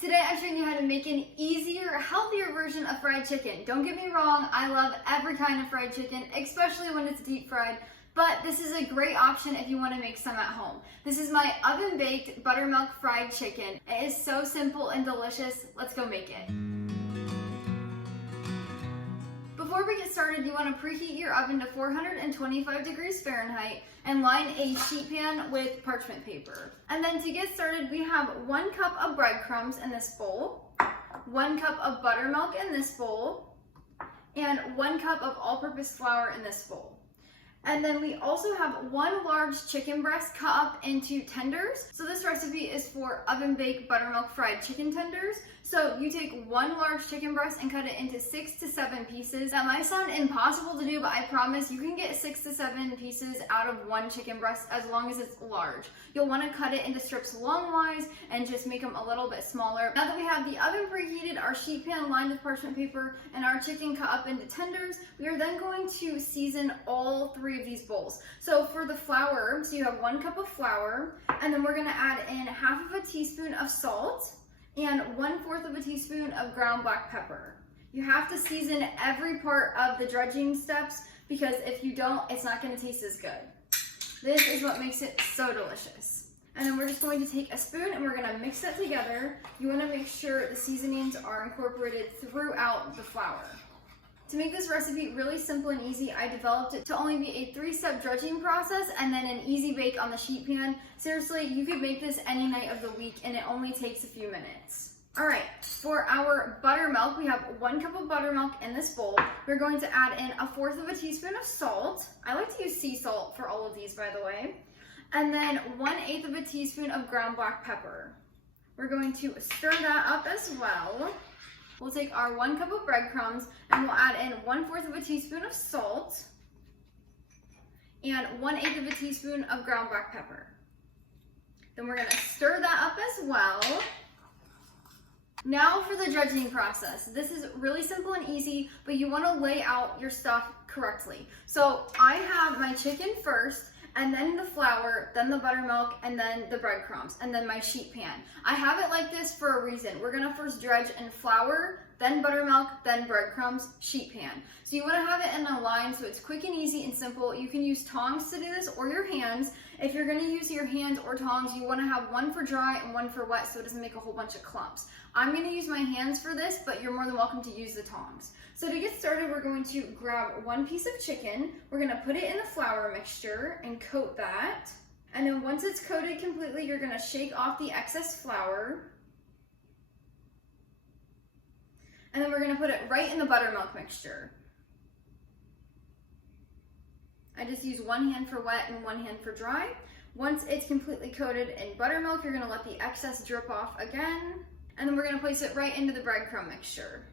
Today I'm showing you how to make an easier, healthier version of fried chicken. Don't get me wrong, I love every kind of fried chicken, especially when it's deep fried, but this is a great option if you want to make some at home. This is my oven-baked buttermilk fried chicken. It is so simple and delicious. Let's go make it. Before we get started, you want to preheat your oven to 425 degrees Fahrenheit and line a sheet pan with parchment paper. And then to get started, we have 1 cup of breadcrumbs in this bowl, 1 cup of buttermilk in this bowl, and 1 cup of all-purpose flour in this bowl. And then we also have 1 large chicken breast cut up into tenders. So this recipe is for oven-baked buttermilk fried chicken tenders. So you take 1 large chicken breast and cut it into 6 to 7 pieces. That might sound impossible to do, but I promise you can get 6 to 7 pieces out of 1 chicken breast as long as it's large. You'll want to cut it into strips longwise and just make them a little bit smaller. Now that we have the oven preheated, our sheet pan lined with parchment paper, and our chicken cut up into tenders, we are then going to season all 3 of these bowls. So for the flour, so you have 1 cup of flour, and then we're going to add in half of a teaspoon of salt and 1/4 of a teaspoon of ground black pepper. You have to season every part of the dredging steps because if you don't, it's not going to taste as good. This is what makes it so delicious. And then we're just going to take a spoon and we're going to mix that together. You want to make sure the seasonings are incorporated throughout the flour. To make this recipe really simple and easy, I developed it to only be a 3-step dredging process and then an easy bake on the sheet pan. Seriously, you could make this any night of the week and it only takes a few minutes. All right, for our buttermilk, we have 1 cup of buttermilk in this bowl. We're going to add in 1/4 of a teaspoon of salt. I like to use sea salt for all of these, by the way. And then 1/8 of a teaspoon of ground black pepper. We're going to stir that up as well. We'll take our 1 cup of breadcrumbs and we'll add in 1/4 of a teaspoon of salt and 1/8 of a teaspoon of ground black pepper. Then we're going to stir that up as well. Now for the dredging process. This is really simple and easy, but you want to lay out your stuff correctly. So I have my chicken first, and then the flour, then the buttermilk, and then the breadcrumbs, and then my sheet pan. I have it like this for a reason. We're gonna first dredge in flour, then buttermilk, then breadcrumbs, sheet pan. So you wanna have it in a line so it's quick and easy and simple. You can use tongs to do this or your hands. If you're gonna use your hands or tongs, you wanna have 1 for dry and 1 for wet so it doesn't make a whole bunch of clumps. I'm gonna use my hands for this, but you're more than welcome to use the tongs. So to get started, we're going to grab 1 piece of chicken. We're gonna put it in the flour mixture and coat that. And then once it's coated completely, you're gonna shake off the excess flour. And then we're gonna put it right in the buttermilk mixture. I just use 1 hand for wet and 1 hand for dry. Once it's completely coated in buttermilk, you're gonna let the excess drip off again. And then we're gonna place it right into the breadcrumb mixture.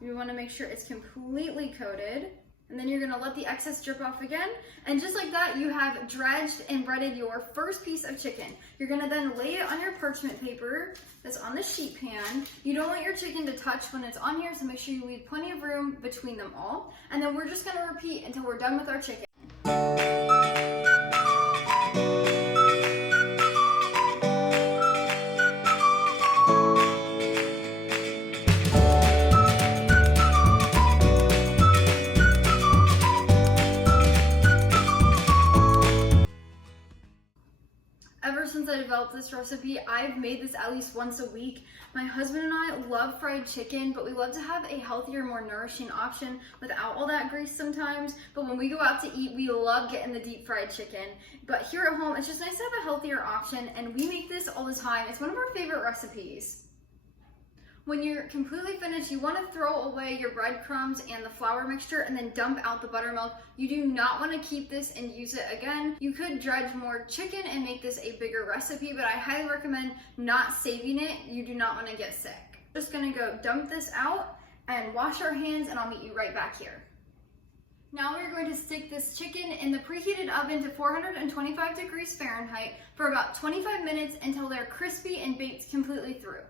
You wanna make sure it's completely coated. And then you're gonna let the excess drip off again. And just like that, you have dredged and breaded your first piece of chicken. You're gonna then lay it on your parchment paper that's on the sheet pan. You don't want your chicken to touch when it's on here, so make sure you leave plenty of room between them all. And then we're just gonna repeat until we're done with our chicken. Since I developed this recipe, I've made this at least once a week. My husband and I love fried chicken, but we love to have a healthier, more nourishing option without all that grease sometimes. But when we go out to eat, we love getting the deep fried chicken. But here at home, it's just nice to have a healthier option, and we make this all the time. It's one of our favorite recipes. When you're completely finished, you want to throw away your breadcrumbs and the flour mixture and then dump out the buttermilk. You do not want to keep this and use it again. You could dredge more chicken and make this a bigger recipe, but I highly recommend not saving it. You do not want to get sick. Just gonna go dump this out and wash our hands, and I'll meet you right back here. Now we're going to stick this chicken in the preheated oven to 425 degrees Fahrenheit for about 25 minutes until they're crispy and baked completely through.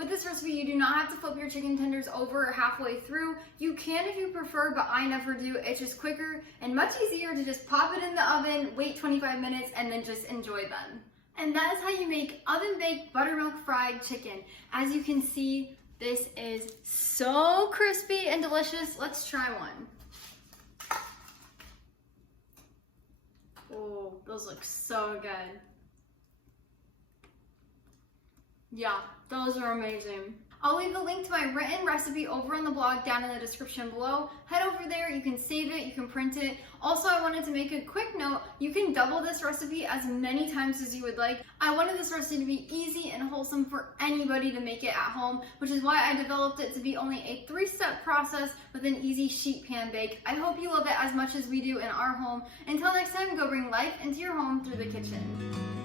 With this recipe, you do not have to flip your chicken tenders over or halfway through. You can if you prefer, but I never do. It's just quicker and much easier to just pop it in the oven, wait 25 minutes, and then just enjoy them. And that is how you make oven-baked buttermilk fried chicken. As you can see, this is so crispy and delicious. Let's try one. Oh, those look so good. Yeah, those are amazing. I'll leave the link to my written recipe over on the blog down in the description below. Head over there, you can save it, you can print it. Also, I wanted to make a quick note, you can double this recipe as many times as you would like. I wanted this recipe to be easy and wholesome for anybody to make it at home, which is why I developed it to be only a 3-step process with an easy sheet pan bake. I hope you love it as much as we do in our home. Until next time, go bring life into your home through the kitchen.